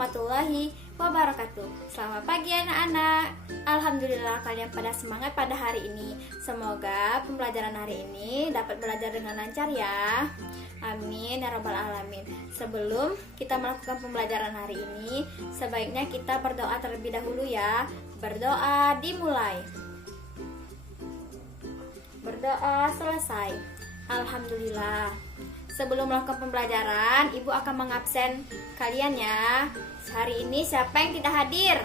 warahmatullahi wabarakatuh. Selamat pagi anak-anak. Alhamdulillah kalian pada semangat pada hari ini. Semoga pembelajaran hari ini dapat belajar dengan lancar ya. Amin ya rabbal alamin. Sebelum kita melakukan pembelajaran hari ini, sebaiknya kita berdoa terlebih dahulu ya. Berdoa dimulai. Berdoa selesai. Alhamdulillah. Sebelum melakukan pembelajaran, Ibu akan mengabsen kalian ya. Hari ini siapa yang tidak hadir?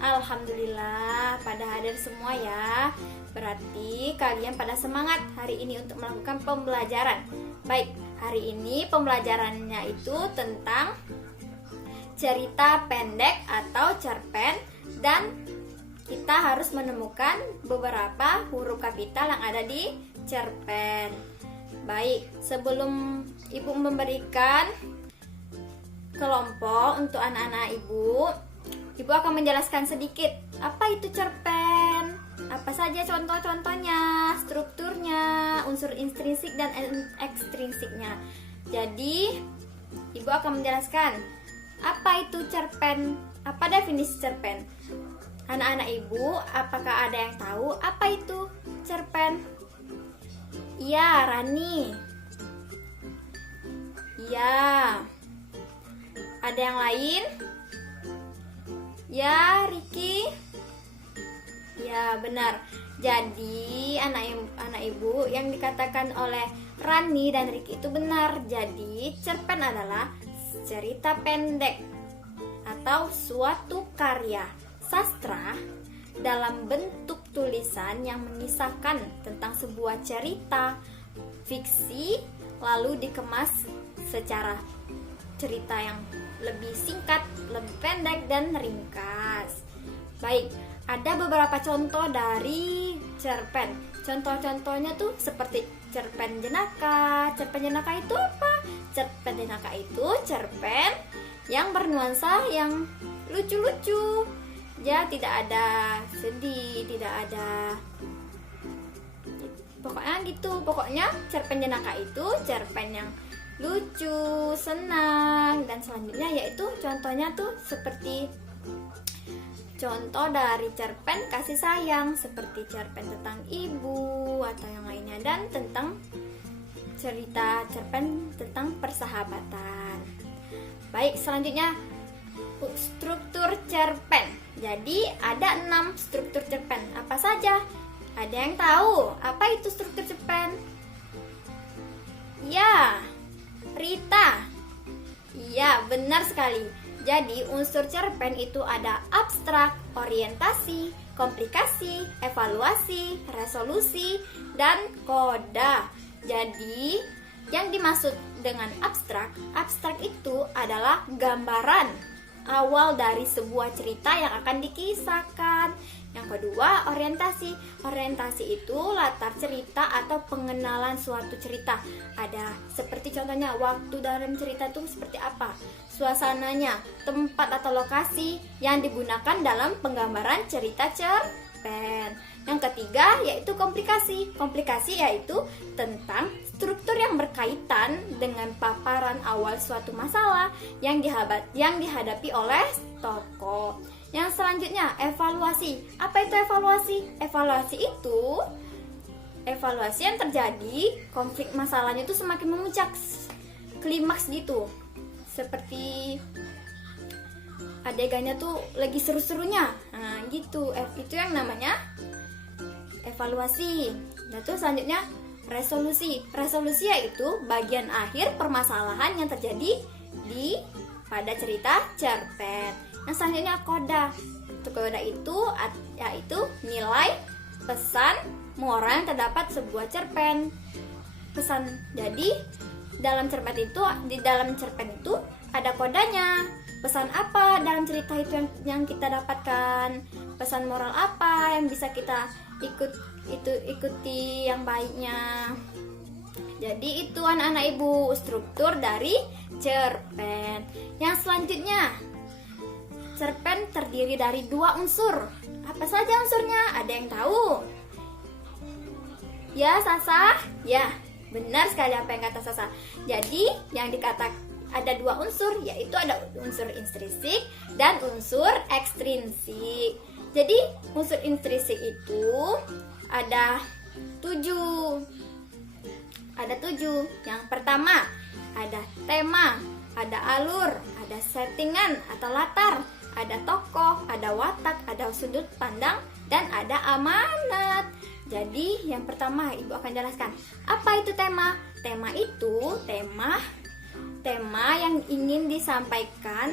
Alhamdulillah, pada hadir semua ya. Berarti kalian pada semangat hari ini untuk melakukan pembelajaran. Baik, hari ini pembelajarannya itu tentang cerita pendek atau cerpen, dan kita harus menemukan beberapa huruf kapital yang ada di cerpen. Baik, sebelum Ibu memberikan kelompok untuk anak-anak Ibu akan menjelaskan sedikit apa itu cerpen, apa saja contoh-contohnya, strukturnya, unsur intrinsik dan ekstrinsiknya. Jadi, Ibu akan menjelaskan apa itu cerpen, apa definisi cerpen. Anak-anak Ibu, apakah ada yang tahu apa itu cerpen? Iya, Rani. Iya. Ada yang lain? Ya, Riki. Ya, benar. Jadi, anak Ibu yang dikatakan oleh Rani dan Riki itu benar. Jadi, cerpen adalah cerita pendek atau suatu karya sastra dalam bentuk tulisan yang mengisahkan tentang sebuah cerita fiksi, lalu dikemas secara cerita yang lebih singkat, lebih pendek dan ringkas. Baik, ada beberapa contoh dari cerpen. Contoh-contohnya tuh seperti cerpen jenaka. Cerpen jenaka itu apa? Cerpen jenaka itu cerpen yang bernuansa yang lucu-lucu. Ya, tidak ada sedih, tidak ada, pokoknya gitu. Pokoknya cerpen jenaka itu cerpen yang lucu, senang, dan selanjutnya yaitu contohnya tuh seperti contoh dari cerpen kasih sayang, seperti cerpen tentang ibu atau yang lainnya, dan tentang cerita cerpen tentang persahabatan. Baik, selanjutnya struktur cerpen. Jadi ada 6 struktur cerpen. Apa saja? Ada yang tahu apa itu struktur cerpen? Ya, Rita. Iya, benar sekali. Jadi unsur cerpen itu ada abstrak, orientasi, komplikasi, evaluasi, resolusi, dan koda. Jadi yang dimaksud dengan abstrak itu adalah gambaran awal dari sebuah cerita yang akan dikisahkan. Yang kedua, orientasi. Orientasi itu latar cerita atau pengenalan suatu cerita. Ada seperti contohnya waktu dalam cerita itu seperti apa, suasananya, tempat atau lokasi yang digunakan dalam penggambaran cerita cerpen. Yang ketiga yaitu komplikasi. Komplikasi yaitu tentang struktur yang berkaitan dengan paparan awal suatu masalah yang dihadapi oleh tokoh. Yang selanjutnya evaluasi. Apa itu evaluasi? Evaluasi itu evaluasi yang terjadi konflik masalahnya itu semakin memuncak, klimaks gitu. Seperti adegannya tuh lagi seru-serunya. Nah, gitu. Itu yang namanya evaluasi. Nah, terus selanjutnya resolusi. Resolusi yaitu bagian akhir permasalahan yang terjadi pada cerita cerpen. Yang selanjutnya koda. Untuk koda itu yaitu nilai, pesan, moral yang terdapat sebuah cerpen. Pesan. Jadi di dalam cerpen itu ada kodanya. Pesan apa dalam cerita itu yang kita dapatkan? Pesan moral apa yang bisa kita ikuti yang baiknya? Jadi itu anak-anak Ibu struktur dari cerpen. Yang selanjutnya, cerpen terdiri dari 2 unsur. Apa saja unsurnya? Ada yang tahu? Ya, Sasa? Ya, benar sekali apa yang kata Sasa. Jadi ada dua unsur, yaitu ada unsur intrinsik dan unsur ekstrinsik. Jadi unsur intrinsik itu ada 7. Yang pertama ada tema, ada alur, ada settingan atau latar, ada tokoh, ada watak, ada sudut pandang, dan ada amanat. Jadi yang pertama Ibu akan jelaskan, apa itu tema? Tema itu tema yang ingin disampaikan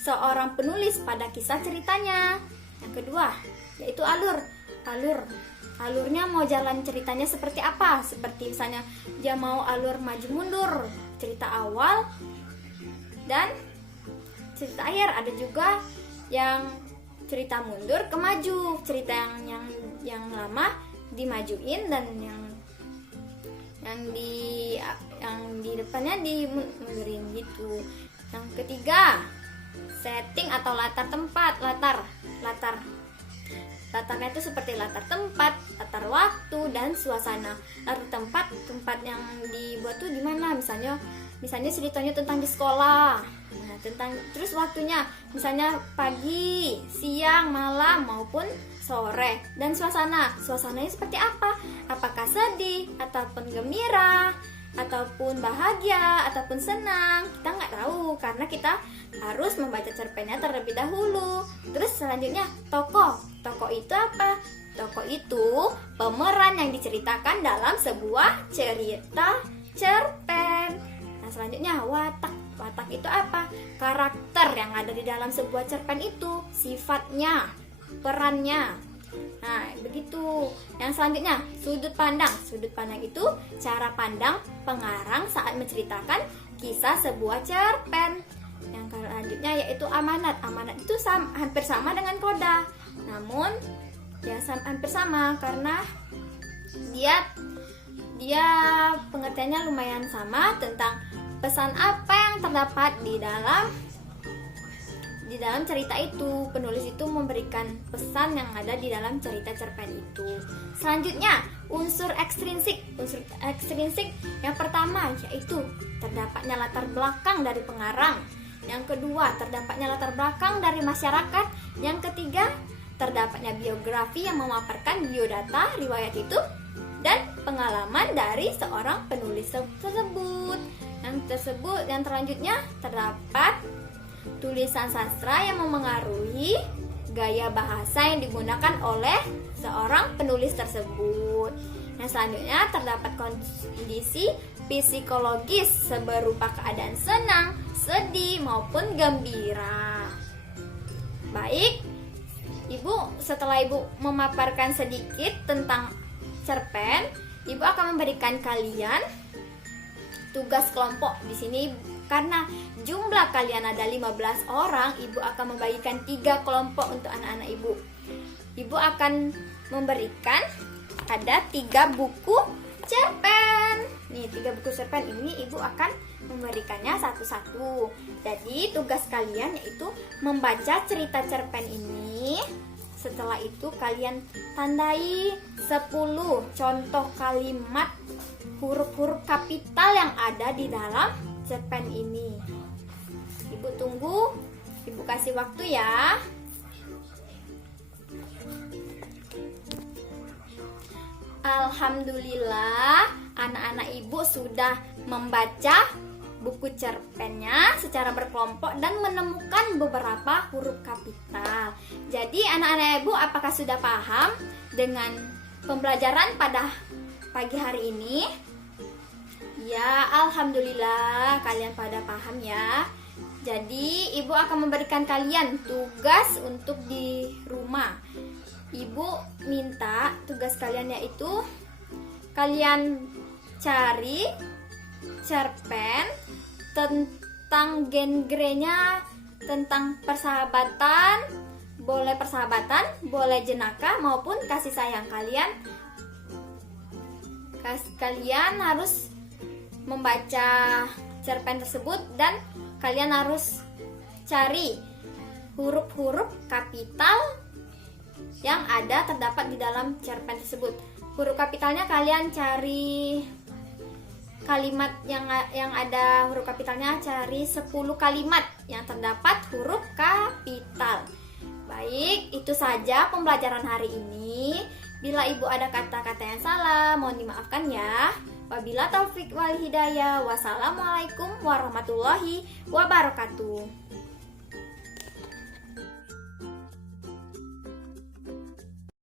seorang penulis pada kisah ceritanya. Yang kedua yaitu alur. Alurnya mau jalan ceritanya seperti apa? Seperti misalnya dia mau alur maju mundur, cerita awal dan cerita akhir. Ada juga yang cerita mundur ke maju, cerita yang lama dimajuin dan yang di depannya dimundurin gitu. Yang ketiga, setting atau latar tempat. Latarnya itu seperti latar tempat, latar waktu, dan suasana. Latar tempat yang dibuat tuh di mana? Misalnya ceritanya tentang di sekolah. Nah, terus waktunya misalnya pagi, siang, malam maupun sore. Dan suasananya seperti apa? Apakah sedih ataupun gembira, ataupun bahagia, ataupun senang? Kita nggak tahu karena kita harus membaca cerpennya terlebih dahulu. Terus selanjutnya tokoh itu apa? Tokoh itu pemeran yang diceritakan dalam sebuah cerita cerpen. Nah, selanjutnya watak itu apa? Karakter yang ada di dalam sebuah cerpen itu, sifatnya, perannya. Nah, begitu. Yang selanjutnya, sudut pandang. Sudut pandang itu cara pandang pengarang saat menceritakan kisah sebuah cerpen. Yang selanjutnya yaitu amanat. Amanat itu hampir sama dengan koda. Namun ya hampir sama karena dia pengertiannya lumayan sama tentang pesan apa yang terdapat di dalam cerita itu. Penulis itu memberikan pesan yang ada di dalam cerita cerpen itu. Selanjutnya, unsur ekstrinsik. Unsur ekstrinsik yang pertama yaitu terdapatnya latar belakang dari pengarang. Yang kedua, terdapatnya latar belakang dari masyarakat. Yang ketiga, terdapatnya biografi yang memaparkan biodata riwayat hidup dan pengalaman dari seorang penulis tersebut. Yang selanjutnya terdapat tulisan sastra yang memengaruhi gaya bahasa yang digunakan oleh seorang penulis tersebut. Yang selanjutnya terdapat kondisi psikologis berupa keadaan senang, sedih maupun gembira. Baik, Ibu, setelah Ibu memaparkan sedikit tentang cerpen, Ibu akan memberikan kalian tugas kelompok. Di sini karena jumlah kalian ada 15 orang, Ibu akan membagikan 3 kelompok untuk anak-anak Ibu. Ibu akan memberikan ada 3 buku cerpen. Nih, 3 buku cerpen ini Ibu akan memberikannya satu-satu. Jadi tugas kalian yaitu membaca cerita cerpen ini. Setelah itu kalian tandai 10 contoh kalimat huruf-huruf kapital yang ada di dalam cerpen ini. Ibu tunggu, Ibu kasih waktu ya. Alhamdulillah, anak-anak Ibu sudah membaca buku cerpennya secara berkelompok dan menemukan beberapa huruf kapital. Jadi anak-anak Ibu apakah sudah paham dengan pembelajaran pada pagi hari ini? Ya, alhamdulillah kalian pada paham ya. Jadi Ibu akan memberikan kalian tugas untuk di rumah. Ibu minta tugas kalian yaitu kalian cari cerpen tentang genrenya, tentang persahabatan, boleh jenaka maupun kasih sayang. Kalian harus membaca cerpen tersebut dan kalian harus cari huruf-huruf kapital yang terdapat di dalam cerpen tersebut. Huruf kapitalnya kalian cari kalimat yang ada huruf kapitalnya, cari 10 kalimat yang terdapat huruf kapital. Baik, itu saja pembelajaran hari ini. Bila ibu ada kata-kata yang salah, mohon dimaafkan ya. Wabila taufik wal hidayah. Wassalamualaikum warahmatullahi wabarakatuh.